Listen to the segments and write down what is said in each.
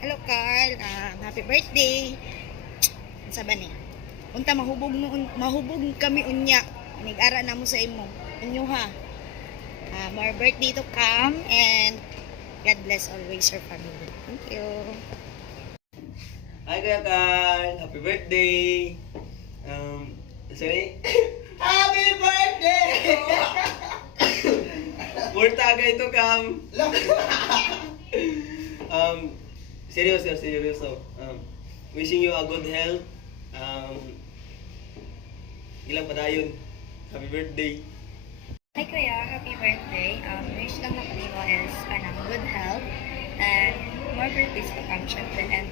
Hello Carl, happy birthday. Sa ba ni? Unta mahubog kami unya. Nag-ara na mo sa imo. Inyo ha. More birthday to come and God bless always your family. Thank you. Hi Kuya Carl! Happy birthday! Sorry? Happy birthday! Murtaga ito kam! Seryoso. Wishing you a good health. Ilang padayon. Happy birthday! Hi Kuya, happy birthday. Wish lang na kanimo is good health and more birthdays to come syempre, and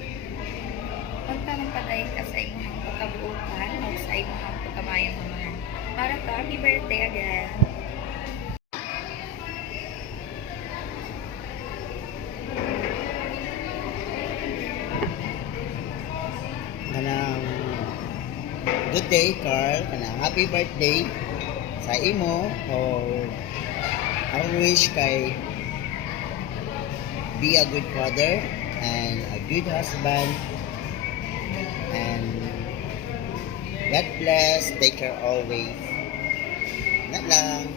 punta mong padayon ka sa imong pagkabuutan o sa imong pagkamayang mamahan. Para to, happy birthday again. Kanang good day, Carl. Kanang happy birthday sa imo. O ang wish kay be a good father and a good husband, and God bless, take care always. Na lang.